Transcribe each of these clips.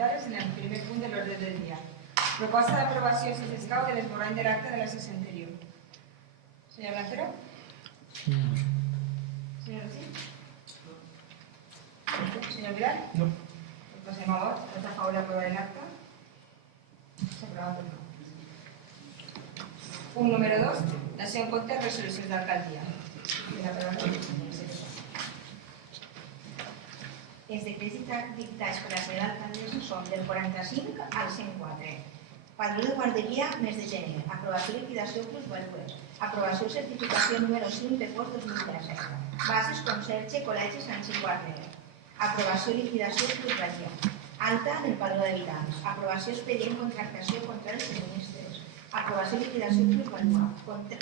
comentades en el primer punt de l'ordre del dia. Proposta d'aprovació, si s'escau, de l'esborrany de l'acta de la sessió anterior. Senyor Blanquero? Senyor Rossi? Senyor Vidal? No. Passem a vot. Vots a favor d'aprovar l'acta? S'aprova per no. Punt número 2. Dació en compte resolucions d'alcaldia. Els decrets dictats per la senyora alcaldessa són del 45 al 104. Padró de guarderia, mes de gener. Aprovació i liquidació plusvàlues. Aprovació i certificació número 5 de post 2017. Bases, conserge, col·legi Sant Guarner. Aprovació i liquidació plusvàlia. Alta en el padró d'habitants. Aprovació expedient contractació contra els subministres. Aprovació i liquidació plusvàlua.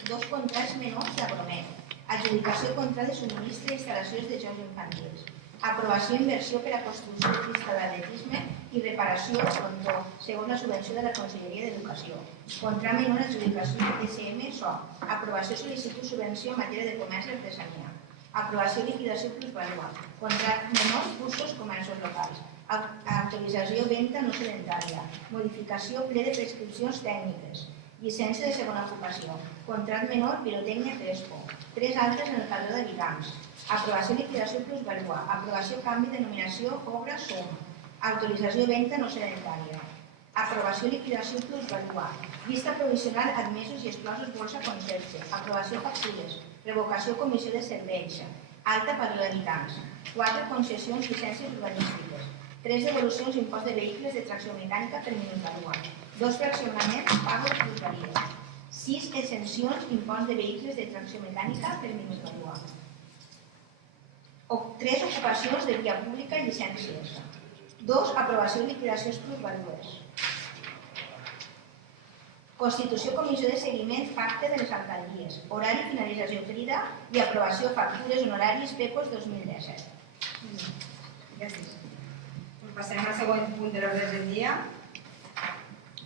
Dos contrats menors d'Agromet. Adjudicació contra de subministre i instal·lacions de jocs infantils. Aprovació i inversió per a construcció de pista d'atletisme i reparació frontó, segons la subvenció de la Conselleria d'Educació. Contrat menor adjudicació de DSM SO. Aprovació sol·licitud subvenció en matèria de comerç i artesania. Aprovació i liquidació plusvàlua. Contrat menor cursos comerços locals. Actualització venda no sedentària. Modificació ple de prescripcions tècniques. Llicència de segona ocupació. Contrat menor pirotècnia Crespo. 3 altes en el padró d'habitants. Aprovació i liquidació plusvàlua. Aprovació canvi de denominació obra SOM. Autorització venda no sedentària. Aprovació i liquidació plusvàlua. Llista provisional admesos i exclosos bolsa conserge. Aprovació factures. Revocació comissió de serveis. Alta padró d'habitants. 4 concessions llicències urbanístiques. 3 devolucions impost de vehicles de tracció mecànica per minusvàlua. 2 fraccionaments pago de plusvàlies. 6 exencions impost de vehicles de tracció mecànica per minusvàlua. 3 ocupacions de via pública i llicències. 2 aprovació i liquidacions plusvàlues. Constitució comissió de seguiment pacte de les alcaldies. Horari finalització crida i aprovació factures honoraris PEPOS 2017. Gràcies. Passarem al següent punt de l'ordre del dia.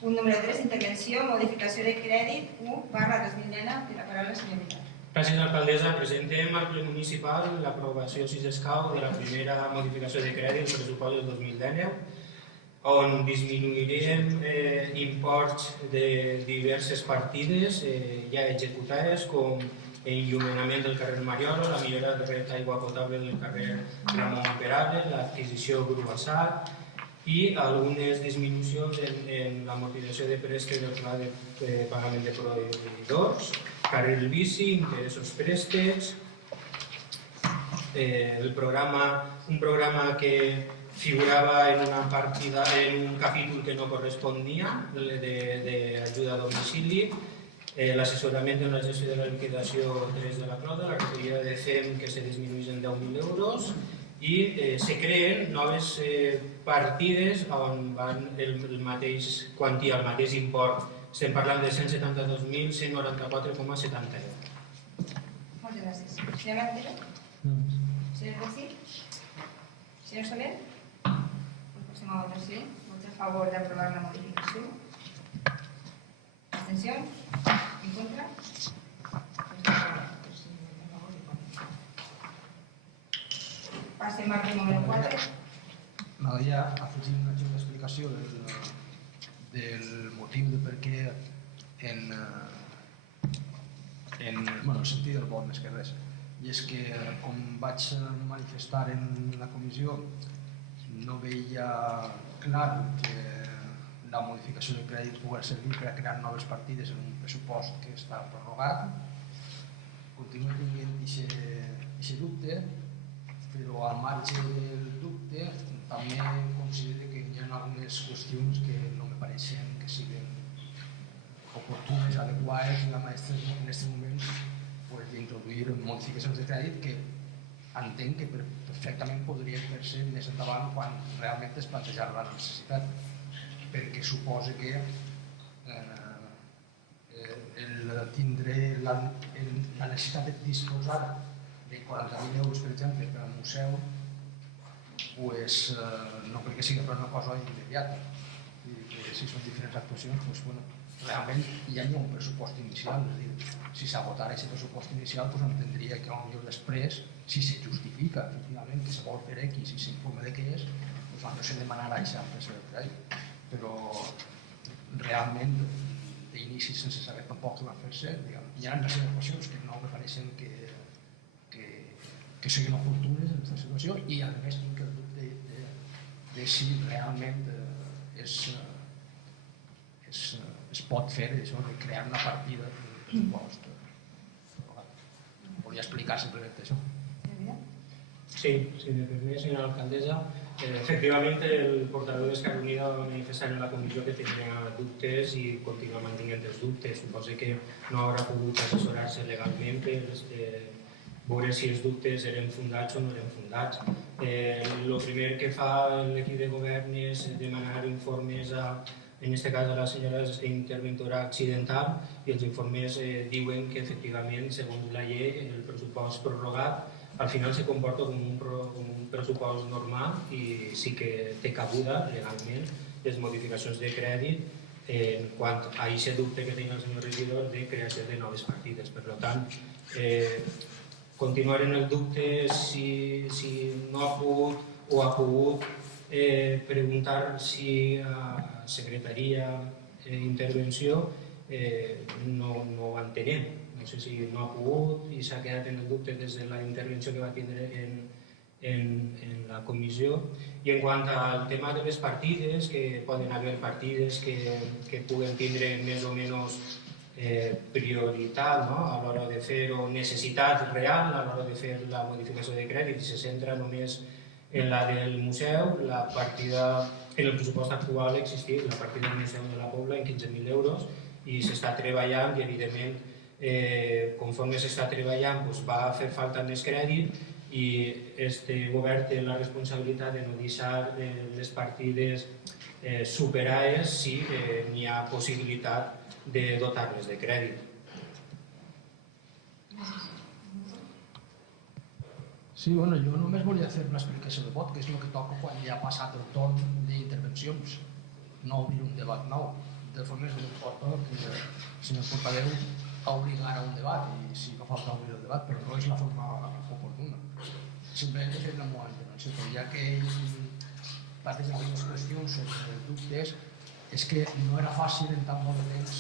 Punt número 3, intervenció, modificació de crèdit 1/2019. Té la paraula, senyor Vidal. Gràcies, alcaldessa. Presentem al ple municipal l'aprovació, si s'escau, de la primera modificació de crèdit del pressupost del 2019, on disminuirem imports de diverses partides ja executades, com l'enllumenament del carrer Mariolo, la millora de red d'aigua potable del carrer Ramon Perales, l'adquisició Gruassat i algunes disminucions en l'amortització de préstec del pla de pagament de proveïdors, carril bici, interessos préstecs, un programa que figurava en una partida, en un capítol que no correspondia, d'ajuda a domicili, l'assessorament en la gestió de la liquidació 3 de la Clota, la recollida de CEM que se disminueix en 10.000 euros i se creen noves partides on van el mateix quantia, el mateix import. Estem parlant de 172.194,70 euros. Moltes gràcies. Senyor Blanquero? Senyor Rossi? Senyor Soler? Passem a votació. Vots a favor d'aprovar la modificació. Abstencions? En contra? Passem al punt número 4. M'agradaria afegir una xicota explicació del motiu de per què en el sentit del vot més que res. I és que, com vaig manifestar en la comissió, no veia clar que la modificació de crèdit pugui servir per a crear noves partides en un pressupost que està prorrogat. Continuo tenint aquest dubte, però al marge del dubte també considero que hi ha algunes qüestions que no me pareixen que siguin oportunes, adequades en aquest moment d'introduir modificacions de crèdit que entenc que perfectament podrien fer-se més endavant quan realment es plantejarà la necessitat, perquè suposa que tindré la necessitat de disposar de 40.000 euros, per exemple, per al museu, no crec que sigui per una cosa immediata. Si són diferents actuacions, realment ja hi ha un pressupost inicial, és a dir, si s'agotara aquest pressupost inicial, entendria que potser després, si se justifica efectivament que se vol fer X i s'informa de què és, no se demanarà aquesta ampliació de crèdit, però realment d'inici sense saber tampoc què va fer-se, hi ha les situacions que no me pareixen que siguin oportunes en aquesta situació i a més tinc el dubte de si realment es pot fer això de crear una partida de pressupost. Volia explicar simplement això. Sí, me permite, señora alcaldesa. Efectivamente, el portaveu d'Esquerra Unida va manifestar en la comissió que tenia dubtes i continua mantenint els dubtes. Suposo que no haurà pogut assessorar-se legalment per veure si els dubtes eren fundats o no eren fundats. El primer que fa l'equip de govern és demanar informes en aquest cas a la senyora interventora accidental i els informes diuen que efectivament, segons la llei, el pressupost prorrogat al final se comporta com un pressupost normal i sí que té cabuda legalment les modificacions de crèdit en quant a aquest dubte que tenia el senyor regidor de creació de noves partides. Per tant, continuar en el dubte si no ha pogut o ha pogut preguntar si a secretaria intervenció no ho entenem. No sé si no ha pogut i s'ha quedat en el dubte des de la intervenció que va tindre en la comissió. I en quant al tema de les partides, que poden haver partides que puguen tindre més o menys prioritat a l'hora de fer o necessitat real a l'hora de fer la modificació de crèdit i se centra només en la del museu, la partida en el pressupost actual existit, la partida del Museu de la Pobla en 15.000 euros i s'està treballant i evidentment conforme s'està treballant va fer falta més crèdit i este govern té la responsabilitat de no deixar les partides superades si n'hi ha possibilitat de dotar-les de crèdit. Sí, bueno, jo només volia fer una explicació de vot, que és el que toca quan ja ha passat el torn d'intervencions, no obrir un debat nou. De forma no importa que el senyor portaveu obligar a un debat i sí que falta obrir el debat, però no és la forma oportuna. Simplement he fet la meva intervenció, però ja que ell planteja algunes qüestions sobre dubtes, és que no era fàcil en tan molt de temps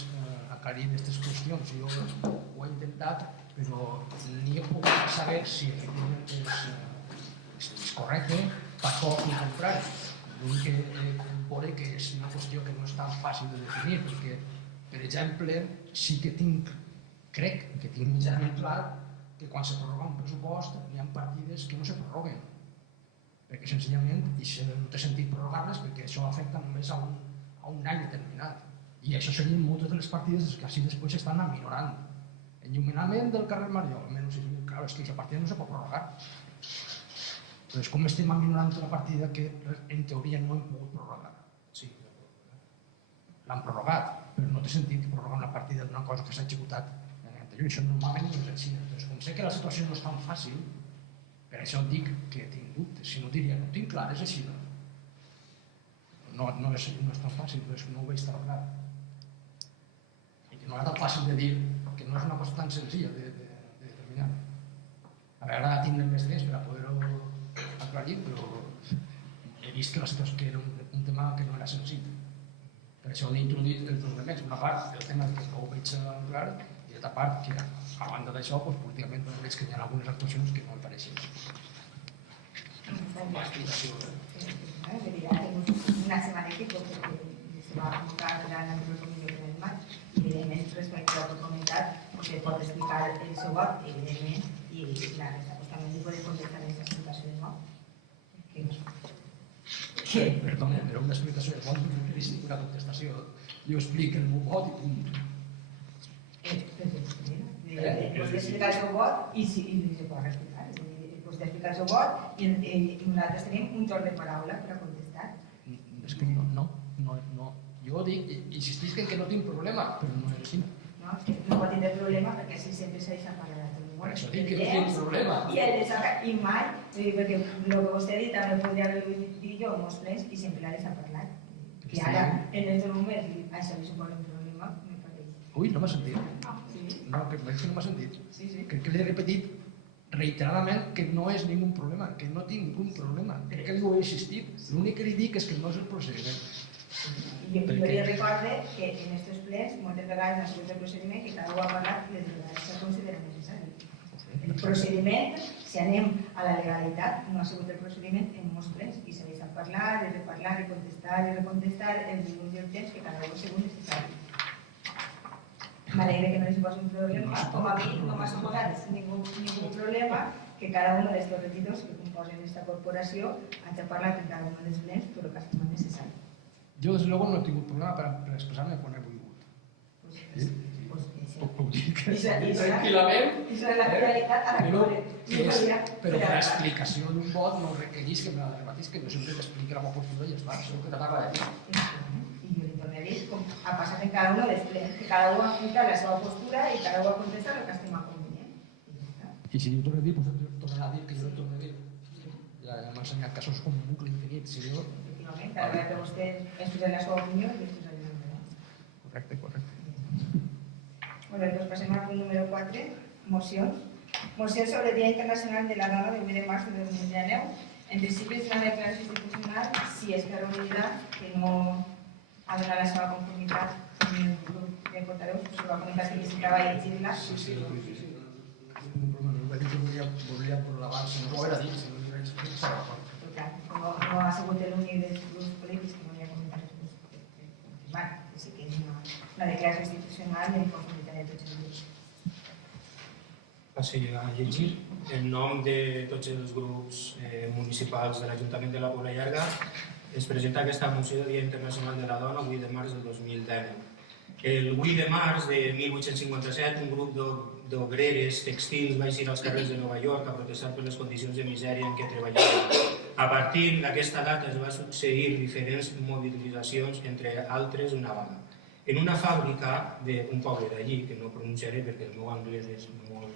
aclarir aquestes qüestions. Jo ho he intentat, però ni he pogut saber si efectivament és correcte, tampoc el contrari. L'únic que veure que és una qüestió que no és tan fàcil de definir, perquè, per exemple, sí que crec que tinc mitjanament clar que quan se prorroga un pressupost hi ha partides que no se prorroguen, perquè senzillament no té sentit prorrogar-les perquè això afecta només a un any determinat. I això serien moltes de les partides que així després s'estan aminorant. Enllumenament del carrer Mariol, menys 6.000, clar, és que aquesta partida no se pot prorrogar. Doncs com estem aminorant la partida que en teoria no hem pogut prorrogar? Sí, l'han prorrogat, però no té sentit prorrogar una partida d'una cosa que s'ha executat en l'anterior. Això normalment no és així. Doncs com sé que la situació no és tan fàcil, per això dic que tinc dubtes. Si no diria, no tinc clar, és així. No és tan fàcil, però és que no ho veig tan clar. I que no era tan fàcil de dir que no és una cosa tan senzilla de determinar. A veure, tindrem més temps per a poder-ho aclarir, però he vist que la situació que era un tema que no era senzill. Per això he introduït els dos elements. Una part, el tema que no ho veig clar, i l'altra part, que a banda d'això, políticament veig que hi ha algunes actuacions que no em pareixen. L'explicació. Una setmana que se va convocar l'anterior comissió que en maig i evidentment respecte a la comentat se pot explicar el seu vot evidentment i la resta també li podem contestar en aquesta explicació de vot. Perdona, però una explicació de vot no requereix ninguna contestació. Jo explico el meu vot i punt. Pots explicar el seu vot i se pot explicar. Pots explicar el seu vot i nosaltres tenim un torn de paraula per a contestar. És que no. Jo dic, insistisc que no tinc problema, però no és així. No, és que no pot tindre problema perquè així sempre s'ha deixat parlar de tot. Per això dic que no tinc problema. I mai, perquè el que vostè ha dit també podria haver dit jo en molts plens i sempre l'ha deixat parlar. I ara, en els números, això li suposa un problema, me pareix. Ui, no m'ha sentit. Sí. No, que no m'ha sentit. Sí. Crec que l'he repetit reiteradament que no és ningú problema, que no tinc ningú problema, crec que no he existit. L'únic que li dic és que no és el procediment. Jo li recorde que en aquests plens moltes vegades ha sigut el procediment que cada un ha parlat i les vegades s'ha considerat necessari. El procediment, si anem a la legalitat, no ha sigut el procediment en molts plens i s'ha deixat parlar, i reparlar, i recontestar els minuts i el temps que cada un ha sigut necessari. M'alegre que no li suposi un problema, com a mi no m'ha suposat ningú problema que cada un dels dos regidors que composen aquesta corporació hagi parlat en cada un dels plens, però que ha estat necessari. Jo, des de luego, no he tingut problema per expressar-me quan he volgut. Puc dir que tranquil·lament, Això és la realitat a la que però l'explicació d'un vot no requereix que me la debatis, que jo sempre t'expliqui la meva postura i ja està, això que t'acaba de dir. I jo li torno a dir, com ha passat en cada un dels plens, que cada un ha explicat la seva postura i cada un ha contestat el que estima convenient. I si jo torno a dir, doncs tornarà a dir que jo no torno a dir. Ja m'ha ensenyat casos com un bucle infinit, si jo... Efectivament, cada vegada que vostè expressa la seva opinió, jo expressaré la meva. Correcte. Molt bé, doncs passem al punt número 4, mocions. Mocions sobre el Dia Internacional de la Dona del 8 de març de 2019. En principi és una declaració institucional si Esquerra Unida, que no ha donat la seva conformitat amb el grup de portaveus, però va comentar que necessitava llegir-la. Sí. Volia programar, si no ho haurà dit, si no ho haurà dit, s'ha d'acord. Per tant, no ha sigut l'únic dels grups polítics que no li ha comentat confirmar, que sí que és una declaració institucional i en conformitat de tots els grups. Passi a llegir. En nom de tots els grups municipals de l'Ajuntament de la Pobla Llarga es presenta aquesta moció del Dia Internacional de la Dona, 8 de març de 2010. El 8 de març de 1857, un grup d'obreres textils va eixir als carrers de Nova York a protestar per les condicions de misèria en què treballaven. A partir d'aquesta data es va succeir diferents mobilitzacions, entre altres una vaga. En una fàbrica d'un poble d'allí, que no pronunciaré perquè el meu anglès és molt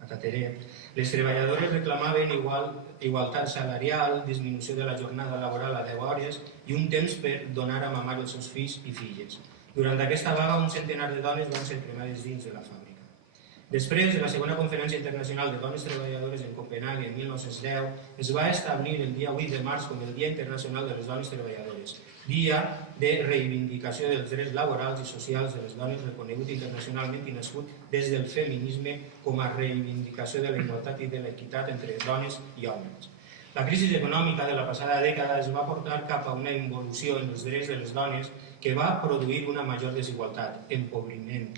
atateret, les treballadores reclamaven igualtat salarial, disminució de la jornada laboral a 10 hores i un temps per donar a mamar els seus fills i filles. Durant aquesta vaga, un centenar de dones van ser cremades dins de la fàbrica. Després de la segona Conferència Internacional de Dones Treballadores en Copenhague en 1910, es va establir el dia 8 de març com el Dia Internacional de les Dones Treballadores, dia de reivindicació dels drets laborals i socials de les dones reconegut internacionalment i nascut des del feminisme com a reivindicació de la igualtat i de l'equitat entre dones i homes. La crisi econòmica de la passada dècada es va portar cap a una involució en els drets de les dones que va produir una major desigualtat, empobriment,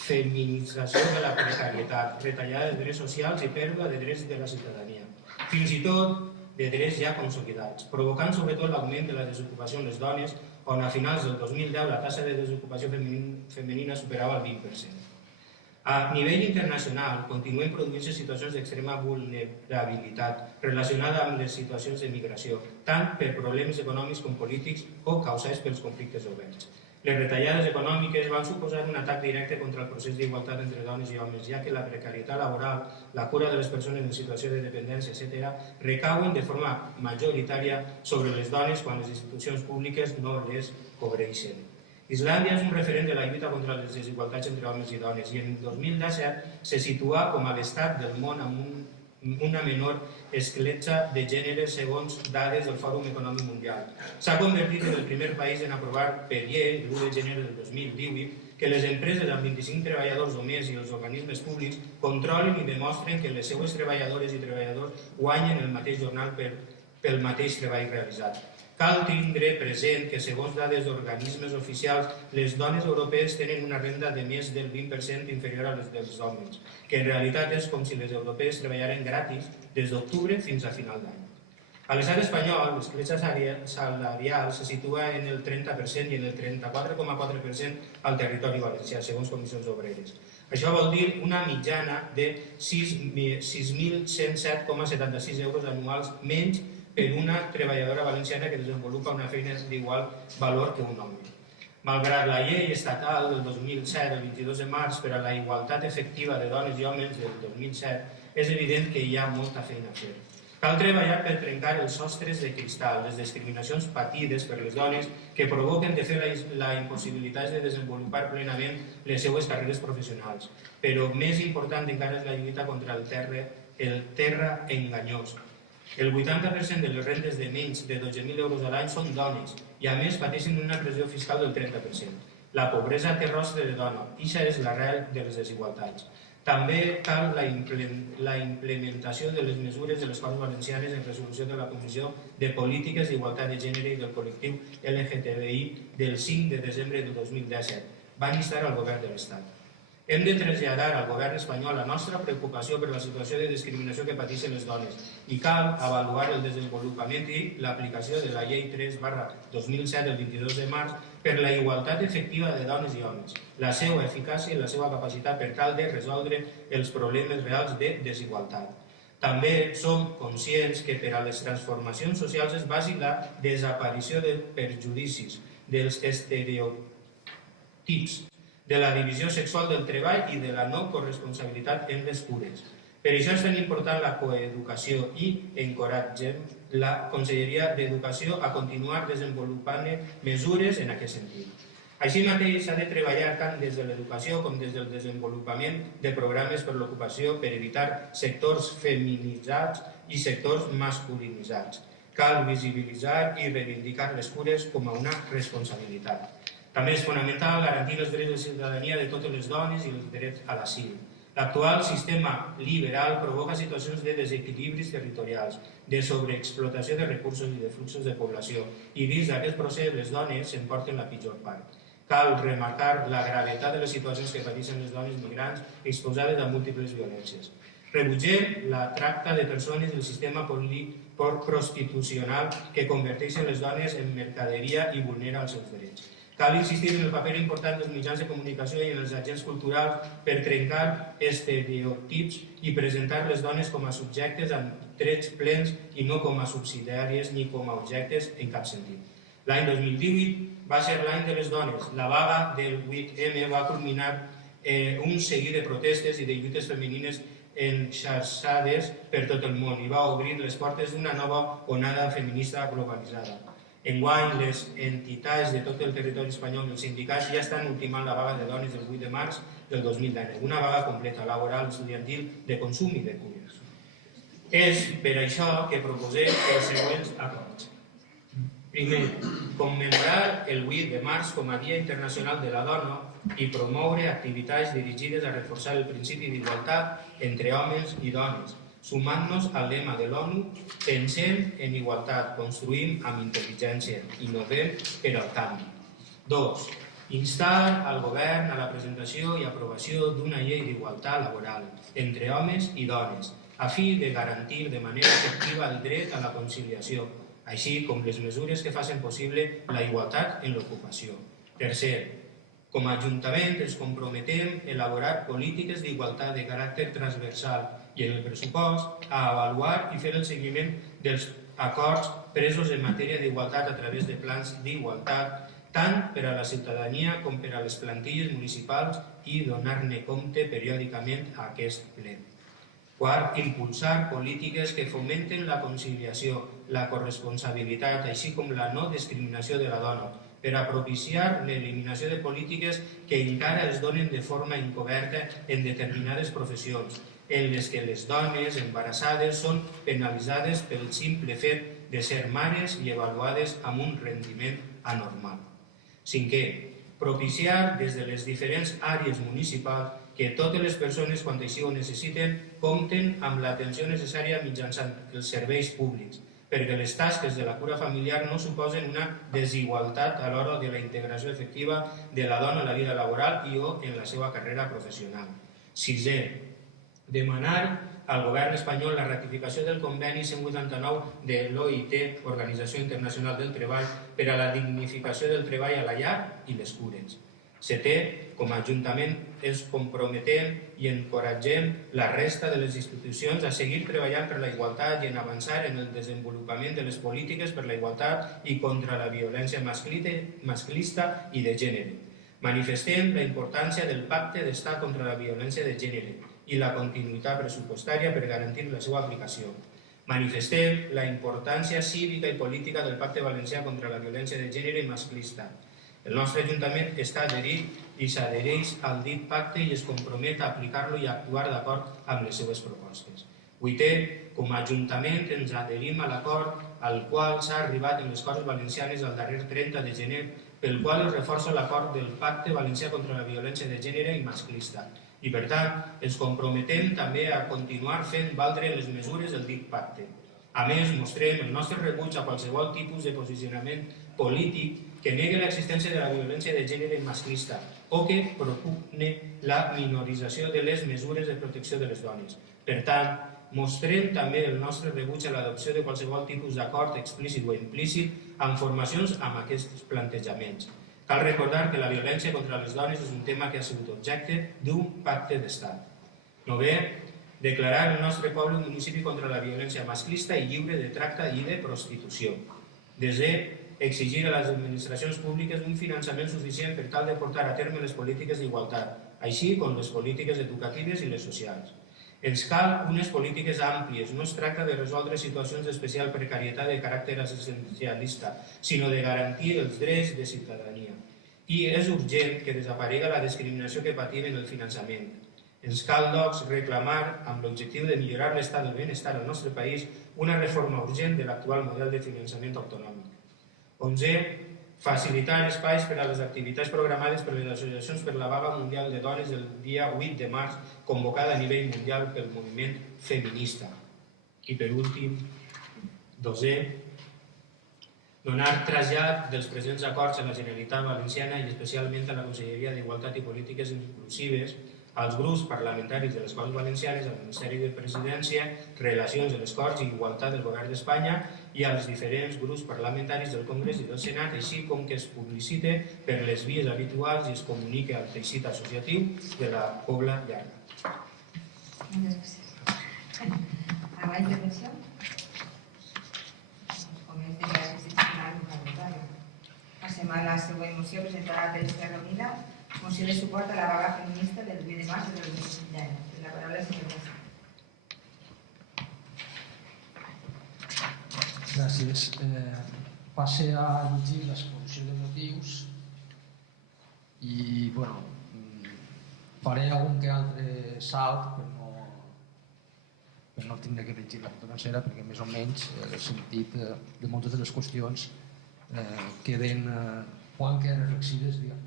feminització de la precarietat, retallada de drets socials i pèrdua de drets de la ciutadania, fins i tot de drets ja consolidats, provocant sobretot l'augment de la desocupació en les dones, on a finals del 2010 la taxa de desocupació femenina superava el 20%. A nivell internacional, continuen produint-se situacions d'extrema vulnerabilitat relacionada amb les situacions de migració, tant per problemes econòmics com polítics o causats pels conflictes oberts. Les retallades econòmiques van suposar un atac directe contra el procés d'igualtat entre dones i homes, ja que la precarietat laboral, la cura de les persones en situació de dependència, etc., recauen de forma majoritària sobre les dones quan les institucions públiques no les cobreixen. Islàndia és un referent de la lluita contra les desigualtats entre homes i dones i en 2017 se situa com a l'estat del món amb una menor escletxa de gènere segons dades del Fòrum Econòmic Mundial. S'ha convertit en el primer país en aprovar per llei, l'1 de gener del 2018, que les empreses amb 25 treballadors o més i els organismes públics controlen i demostren que les seues treballadores i treballadors guanyen el mateix jornal pel mateix treball realitzat. Cal tindre present que, segons dades d'organismes oficials, les dones europees tenen una renda de més del 20% inferior a les dels homes, que en realitat és com si les europees treballaren gratis des d'octubre fins a final d'any. A l'estat espanyol, l'escletxa salarial se situa en el 30% i en el 34,4% al territori valencià, segons comissions obreres. Això vol dir una mitjana de 6.107,76 euros anuals menys per una treballadora valenciana que desenvolupa una feina d'igual valor que un home. Malgrat la llei estatal del 2007, del 22 de març, per a la igualtat efectiva de dones i homes del 2007, és evident que hi ha molta feina a fer. Cal treballar per trencar els sostres de cristal, les discriminacions patides per les dones que provoquen de fet la impossibilitat de desenvolupar plenament les seues carreres professionals. Però més important encara és la lluita contra el terra el terra enganyós. El 80% de les rentes de menys de 12.000 euros a l'any són dones i, a més, pateixen una pressió fiscal del 30%. La pobresa té rostre de dona, i això és l'arrel de les desigualtats. També cal la implementació de les mesures de les Corts Valencianes en resolució de la Comissió de Polítiques d'Igualtat de Gènere i del col·lectiu LGTBI del 5 de desembre de 2017. Van instar al govern de l'Estat. Hem de traslladar al govern espanyol la nostra preocupació per la situació de discriminació que pateixen les dones i cal avaluar el desenvolupament i l'aplicació de la Llei 3/2007 del 22 de març per la igualtat efectiva de dones i homes, la seva eficàcia i la seva capacitat per tal de resoldre els problemes reals de desigualtat. També som conscients que per a les transformacions socials és bàsic la desaparició de perjudicis, dels estereotips, de la divisió sexual del treball i de la no corresponsabilitat en les cures. Per això és tan important la coeducació i encoratgem la Conselleria d'Educació a continuar desenvolupant mesures en aquest sentit. Així mateix s'ha de treballar tant des de l'educació com des del desenvolupament de programes per l'ocupació per evitar sectors feminitzats i sectors masculinitzats. Cal visibilitzar i reivindicar les cures com a una responsabilitat. També és fonamental garantir els drets de ciutadania de totes les dones i els drets a l'asil. L'actual sistema liberal provoca situacions de desequilibris territorials, de sobreexplotació de recursos i de fluxos de població, i dins d'aquest procés les dones s'emporten la pitjor part. Cal remarcar la gravetat de les situacions que pateixen les dones migrants exposades a múltiples violències. Rebutgem la tracta de persones del sistema prostitucional que converteixen les dones en mercaderia i vulnera els seus drets. Cal insistir en el paper important dels mitjans de comunicació i en els agents culturals per trencar estereotips i presentar les dones com a subjectes amb drets plens i no com a subsidiàries ni com a objectes en cap sentit. L'any 2018 va ser l'any de les dones. La vaga del 8M va culminar un seguit de protestes i de lluites femenines enxarxades per tot el món i va obrir les portes d'una nova onada feminista globalitzada. Enguany, les entitats de tot el territori espanyol i els sindicats ja estan ultimant la vaga de dones del 8 de març del 2019, una vaga completa, laboral, estudiantil, de consum i de cures. És per això que proposem els següents acords. Primer, commemorar el 8 de març com a Dia Internacional de la Dona i promoure activitats dirigides a reforçar el principi d'igualtat entre homes i dones, sumant-nos al lema de l'ONU, pensem en igualtat, construïm amb intel·ligència, innovem per al canvi. 2. Instar al govern a la presentació i aprovació d'una llei d'igualtat laboral entre homes i dones, a fi de garantir de manera efectiva el dret a la conciliació, així com les mesures que facin possible la igualtat en l'ocupació. Tercer, com a Ajuntament ens comprometem a elaborar polítiques d'igualtat de caràcter transversal i en el pressupost a avaluar i fer el seguiment dels acords presos en matèria d'igualtat a través de plans d'igualtat, tant per a la ciutadania com per a les plantilles municipals i donar-ne compte periòdicament a aquest ple. Quart, impulsar polítiques que fomenten la conciliació, la corresponsabilitat, així com la no discriminació de la dona, per a propiciar l'eliminació de polítiques que encara es donen de forma encoberta en determinades professions, en les que les dones embarassades són penalitzades pel simple fet de ser mares i avaluades amb un rendiment anormal. Cinquè, propiciar des de les diferents àrees municipals que totes les persones, quan així ho necessiten, compten amb l'atenció necessària mitjançant els serveis públics, perquè les tasques de la cura familiar no suposen una desigualtat a l'hora de la integració efectiva de la dona en la vida laboral i o en la seva carrera professional. Sisè, demanar al govern espanyol la ratificació del conveni 189 de l'OIT, Organització Internacional del Treball, per a la dignificació del treball a la llar i les cures. Setè, com a Ajuntament ens comprometem i encoratgem la resta de les institucions a seguir treballant per la igualtat i en avançar en el desenvolupament de les polítiques per la igualtat i contra la violència masclista i de gènere. Manifestem la importància del Pacte d'Estat contra la violència de gènere i la continuïtat pressupostària per garantir la seva aplicació. Manifestem la importància cívica i política del Pacte Valencià contra la violència de gènere i masclista. El nostre Ajuntament està adherit i s'adhereix al dit pacte i es compromet a aplicar-lo i a actuar d'acord amb les seves propostes. Vuitè, com a Ajuntament ens adherim a l'acord al qual s'ha arribat en les Corts Valencianes el darrer 30 de gener, pel qual es reforça l'acord del Pacte Valencià contra la Violència de Gènere i Masclista. I, per tant, ens comprometem també a continuar fent valdre les mesures del dit pacte. A més, mostrem el nostre rebuig a qualsevol tipus de posicionament polític que negui l'existència de la violència de gènere i masclista o que propugne la minorització de les mesures de protecció de les dones. Per tant, mostrem també el nostre rebuig a l'adopció de qualsevol tipus d'acord explícit o implícit en formacions amb aquests plantejaments. Cal recordar que la violència contra les dones és un tema que ha sigut objecte d'un pacte d'estat. Novè, declarar el nostre poble un municipi contra la violència masclista i lliure de tracte i de prostitució. Desè, exigir a les administracions públiques un finançament suficient per tal de portar a terme les polítiques d'igualtat, així com les polítiques educatives i les socials. Ens cal unes polítiques àmplies, no es tracta de resoldre situacions d'especial precarietat de caràcter assistencialista, sinó de garantir els drets de ciutadania. I és urgent que desaparega la discriminació que patim en el finançament. Ens cal, doncs, reclamar, amb l'objectiu de millorar l'estat del benestar al nostre país, una reforma urgent de l'actual model de finançament autonòmic. 11. Facilitar espais per a les activitats programades per les associacions per la vaga mundial de dones el dia 8 de març, convocada a nivell mundial pel moviment feminista. I per últim, 12. Donar trasllat dels presents acords a la Generalitat Valenciana i especialment a la Conselleria d'Igualtat i Polítiques Inclusives, als grups parlamentaris de les Corts Valencianes, al Ministeri de Presidència, Relacions de les Corts i Igualtat del Govern d'Espanya i als diferents grups parlamentaris del Congrés i del Senat, així com que es publicite per les vies habituals i es comunique al teixit associatiu de la Pobla Llarga. Moltes gràcies. A la intervenció? Com és de gràcies institucional i parlamentària. Passem a la següent moció presentada per Esquerra Unida, moció de suport a la vaga feminista del 8 de març del 2019. La paraula és senyor Massa. Gràcies. Passe a llegir l'exposició de motius i, faré algun que altre salt per no tindre que llegir la foto sencera, perquè més o menys el sentit de moltes de les qüestions queden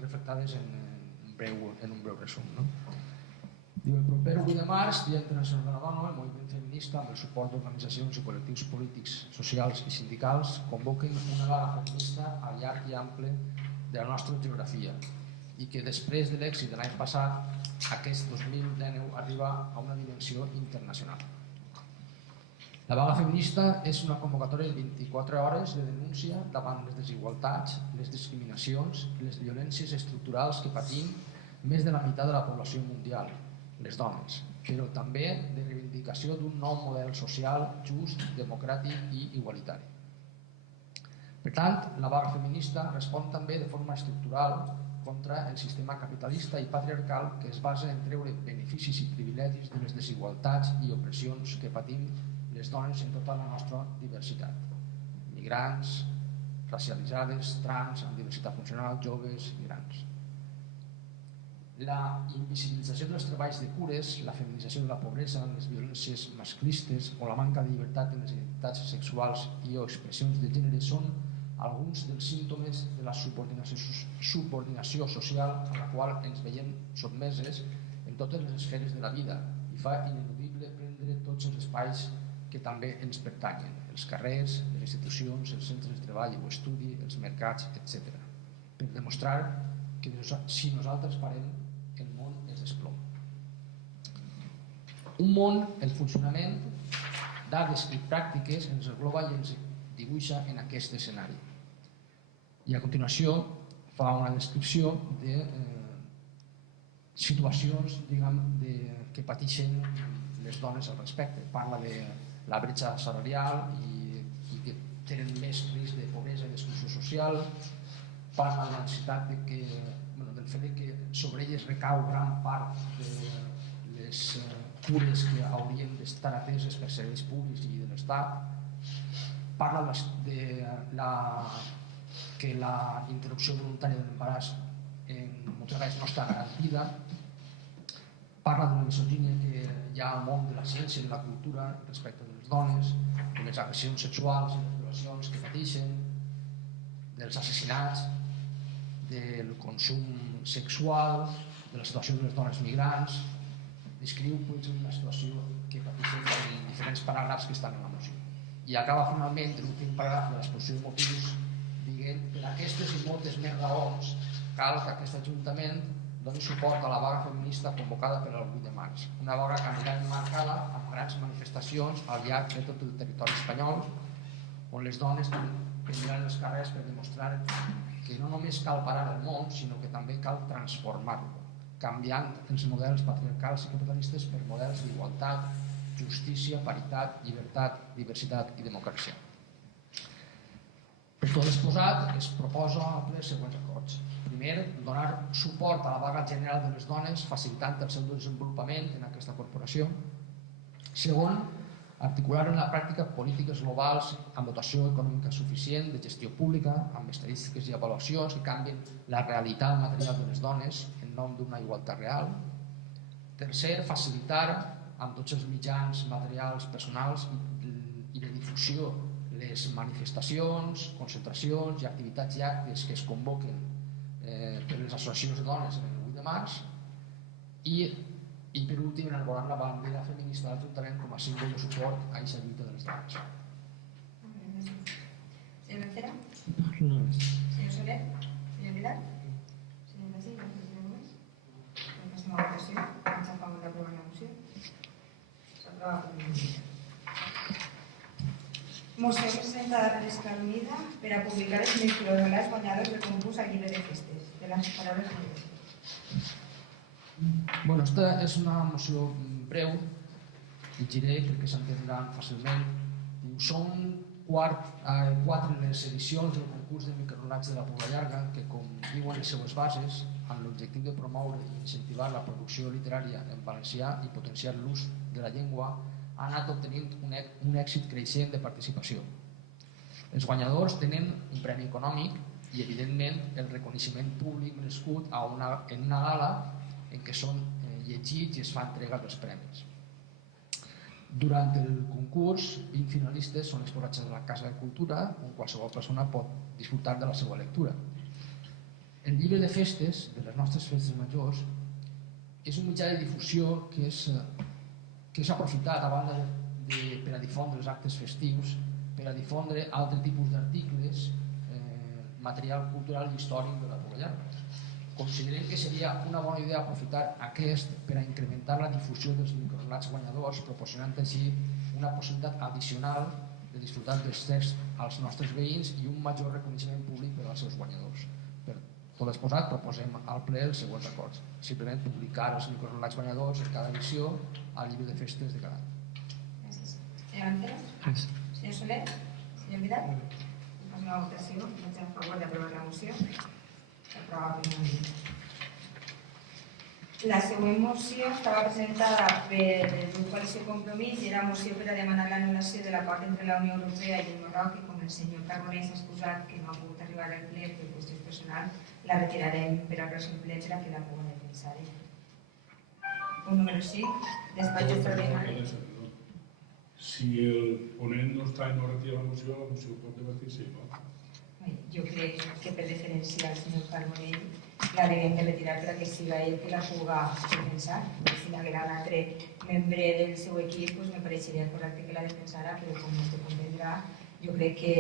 reflectides en un breu resum. Diu, el proper 8 de març, Dia Internacional de la Dona, el moviment feminista, amb el suport d'organitzacions i col·lectius polítics, socials i sindicals, convoquen una vaga feminista al llarg i ample de la nostra geografia i que després de l'èxit de l'any passat, aquest 2019 arriba a una dimensió internacional. La vaga feminista és una convocatòria de 24 hores de denúncia davant les desigualtats, les discriminacions i les violències estructurals que patim més de la meitat de la població mundial, les dones, però també de reivindicació d'un nou model social just, democràtic i igualitari. Per tant, la vaga feminista respon també de forma estructural contra el sistema capitalista i patriarcal que es basa en treure beneficis i privilegis de les desigualtats i opressions que patim les dones en tota la nostra diversitat. Migrants, racialitzades, trans, amb diversitat funcional, joves i grans. La invisibilització dels treballs de cures, la feminització de la pobresa, les violències masclistes o la manca de llibertat en les identitats sexuals i o expressions de gènere són alguns dels símptomes de la subordinació social a la qual ens veiem sotmeses en totes les esferes de la vida i fa ineludible prendre tots els espais que també ens pertanyen, els carrers, les institucions, els centres de treball o estudi, els mercats, etc. Per demostrar que si nosaltres parem, el món es desploma. Un món, el funcionament, dades i pràctiques ens engloba i ens dibuixa en aquest escenari. I a continuació fa una descripció de situacions que pateixen les dones al respecte. Parla de la bretxa salarial i que tenen més risc de pobresa i d'exclusió social. Parla de la necessitat del fet que sobre elles recau gran part de les cures que haurien d'estar ateses per serveis públics i de l'Estat. Parla de que la interrupció voluntària de l'embaràs moltes vegades no està garantida parla de la misogínia que hi ha al món de la ciència i de la cultura respecte de les dones, de les agressions sexuals i les violacions que pateixen, dels assassinats, del consum sexual, de la situació de les dones migrants. Descriu una situació que pateixen en diferents paràgrafs que estan en la moció. I acaba finalment l'últim paràgraf de l'exposició de motius dient que per aquestes i moltes més raons cal que aquest Ajuntament doni suport a la vaga feminista convocada per al 8 de març. Una vaga que anirà emmarcada amb grans manifestacions al llarg de tot el territori espanyol, on les dones prendran els carrers per demostrar que no només cal parar el món, sinó que també cal transformar-lo, canviant els models patriarcals i capitalistes per models d'igualtat, justícia, paritat, llibertat, diversitat i democràcia. Per tot l'exposat, es proposa al ple els següents acords. Primer, donar suport a la vaga general de les dones, facilitant el seu desenvolupament en aquesta corporació. Segon, articular en la pràctica polítiques globals amb dotació econòmica suficient, de gestió pública, amb estadístiques i avaluacions que canvien la realitat material de les dones en nom d'una igualtat real. Tercer, facilitar amb tots els mitjans materials personals i de difusió les manifestacions, concentracions i activitats i actes que es convoquen per les associacions de dones el 8 de març i per últim enarbolar la bandera feminista de l'Ajuntament com a símbol de suport a aquesta lluita de les dones. Senyor Becerra? Senyor Soler? Senyor Vidal? Senyor Basí? Senyor Gómez? Passem a votació. Ens a favor d'aprovar la moció. S'aprova per unanimitat. Moció presentada per Esquerra Unida per a publicar els microrelats guanyadors del concurs al llibre de festes. De les paraules negres. Bueno, esta és una moció breu, llegiré, crec que s'entendran fàcilment. Són quatre les edicions del concurs de microrelats de la Pobla Llarga que, com diuen les seues bases, amb l'objectiu de promoure i incentivar la producció literària en valencià i potenciar l'ús de la llengua, ha anat obtenint un èxit creixent de participació. Els guanyadors tenen un premi econòmic i, evidentment, el reconeixement públic merescut en una gala en què són llegits i es fa entrega dels premis. Durant el concurs, 20 finalistes són exposats a la Casa de Cultura, on qualsevol persona pot disfrutar de la seva lectura. El llibre de festes, de les nostres festes majors, és un mitjà de difusió que és aprofitat a banda per a difondre els actes festius, per a difondre altres tipus d'articles, material cultural i històric de la Pobla Llarga. Considerem que seria una bona idea aprofitar aquest per a incrementar la difusió dels microrelats guanyadors, proporcionant així una possibilitat addicional de disfrutar dels texts als nostres veïns i un major reconeixement públic per als seus guanyadors. Per tot l'exposat, proposem al ple els següents acords. Simplement publicar els microrelats guanyadors en cada edició al llibre de festes de cada any. Gràcies. Senyor Antero? Senyor Soler? Senyor Vidal? Fas una votació. Vaig a favor d'aprovar la moció. S'aprova per unanimitat. La següent moció estava presentada per el grup Coalició Compromís i era moció per a demanar l'anul·lació de l'acord entre la Unió Europea i el Marroc, i com el senyor Carbonell s'ha exposat que no ha pogut arribar al ple per qüestions personals, la retirarem per al pròxim ple per a que la puguem defensar. Punt número 5, despatx extraordinari. Si el ponent no està i no retira la moció pot debatir-se, no? Jo crec que per deferència al senyor Carbonell l'haurem de retirar perquè siga ell que la puga defensar. Si hi haguera un altre membre del seu equip, me pareixeria correcte que la defensara, però com vostè comprendrà, jo crec que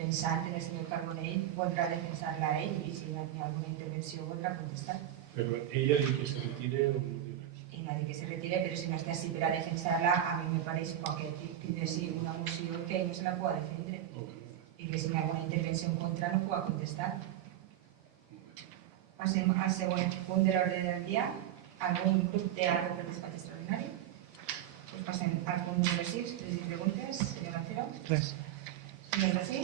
pensant en el senyor Carbonell voldrà defensar-la a ell i si hi ha alguna intervenció voldrà contestar. Però ella diu que se retire o no diu res? Ell no ha dit que se retire, però si no està així per a defensar-la, a mi me pareix poc ètic tindre així una moció que ell no se la pugui defendre. I que si hi ha alguna intervenció en contra no pugui contestar. Passem al següent punt de l'ordre del dia. Algun grup té alguna cosa per despatx extraordinari? Doncs passem al punt número 6, les preguntes. Senyor Lancero? Res. Senyor Basí?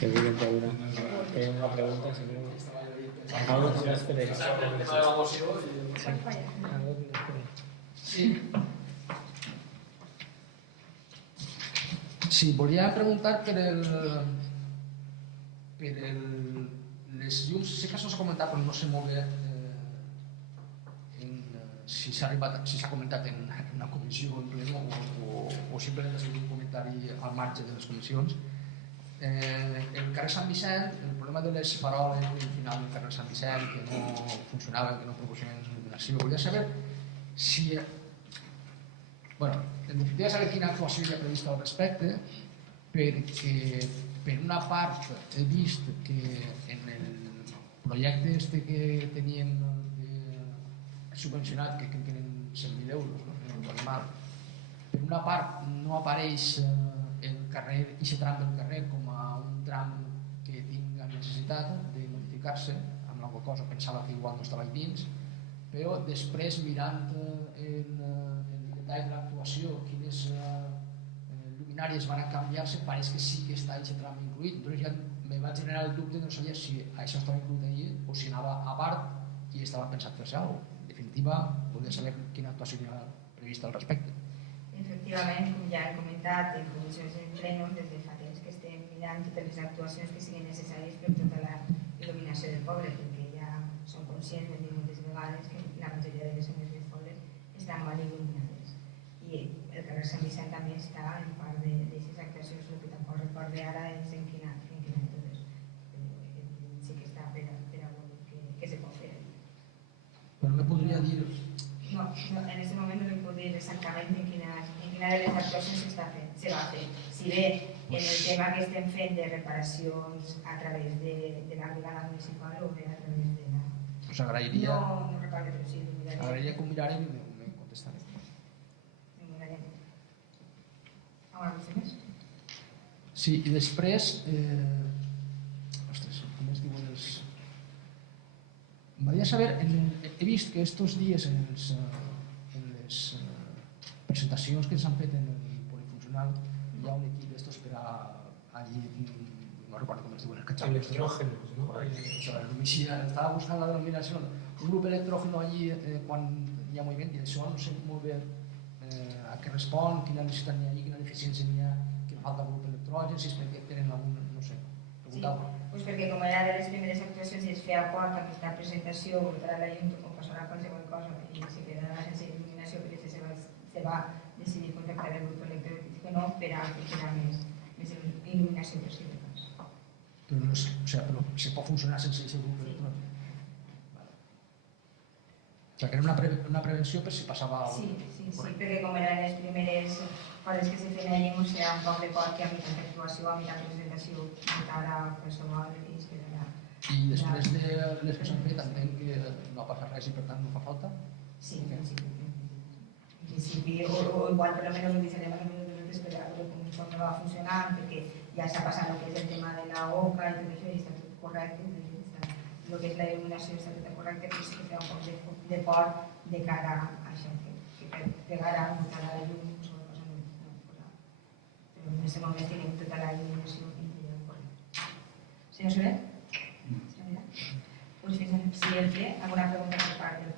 Segur que té una pregunta, segur. Algo que esperéis. Sí. Sí, volia preguntar per Les llums, sé que això s'ha comentat, però no sé molt bé si s'ha comentat en una comissió en pleno o simplement ha sigut un comentari al marge de les comissions. El carrer Sant Vicent, el problema de les faroles al final del carrer Sant Vicent, que no funcionaven, que no proporcionaven il·luminació, volia saber si... Bueno, en definitiva saber quina actuació hi ha prevista al respecte, perquè per una part he vist que en el projecte este que teníem subvencionat, que crec que eren 100.000 euros, no recordo mal, per una part no apareix el carrer, aquest tram del carrer com a un tram que tinga necessitat de modificar-se, amb alguna cosa pensava que igual no estava ahí dins, però després mirant en detall de l'actuació quines luminàries van a canviar-se, pareix que sí que està aquest tram incluït. Entonces ja me va generar el dubte, no sabia si això estava incluït allí o si anava a part i estava pensat per ser alguna cosa. En definitiva, volia saber quina actuació hi ha prevista al respecte. Efectivament, com ja he comentat en comissions en pleno, des de fa temps que estem mirant totes les actuacions que siguin necessàries per tota la il·luminació del poble, perquè ja som conscients, hem dit moltes vegades, que la majoria de les zones més pobles estan mal il·luminades. I el carrer Sant Vicent també està en part d'aquestes actuacions, el que tampoc recorde ara és en quina totes. Sí que està per a que se pot fer. Però me podria dir... No, en aquest moment no li puc dir exactament en quina de les actuacions se va fer. Si bé en el tema que estem fent de reparacions a través de la brigada municipal o bé a través de la... Us agrairia... No recordo, però sí, ho miraré. Agrairia que ho mirarem i me contestaré. Ho mirarem. Alguna cosa més? Sí, i després... Ostres, com es diuen els... M'agradaria saber, he vist que estos dies en les presentacions que s'han fet en el polifuncional hi ha un equip d'estos per a allí, no recordo com es diuen, el catxal. Electrógenos, ¿no? Estava buscant la denominació, un grup electrógeno allí quan hi ha moviment, i això no sé molt bé a què respon, quina necessitat n'hi ha allí, quina deficiència n'hi ha, quina falta de grup electrogen, si és perquè tenen algun, no sé, preguntava. Pues perquè com era de les primeres actuacions i es feia port a aquesta presentació votar a la llum o passarà qualsevol cosa i se quedarà sense il·luminació, per això se va decidir contactar el grup electrònic que no per a que queda més il·luminació per si de cas. Però no sé, però se pot funcionar sense aquest grup electrònic. O sigui, que era una prevenció per si passava alguna cosa. Sí, perquè com eren les primeres coses que se feien allà, era un poc de port que a mitjà d'actuació, a mitjà presentació, votar a qualsevol i es quedarà. I després de les que s'han fet, entenc que no ha passat res i per tant no fa falta? Sí, en principi, o igual per almenys ho deixarem a nosaltres per veure com va funcionant, perquè ja està passant el que és el tema de la OCA i tot això, i està tot correcte, el que és la il·luminació està tot correcte, però sí que fa un poc de port de cara a això, que per pegar a muntar la llum és una cosa molt important. Però en aquest moment tenim tota la il·luminació interior correcta. Senyor Soler? Doncs fins al siguiente. ¿Alguna pregunta por parte del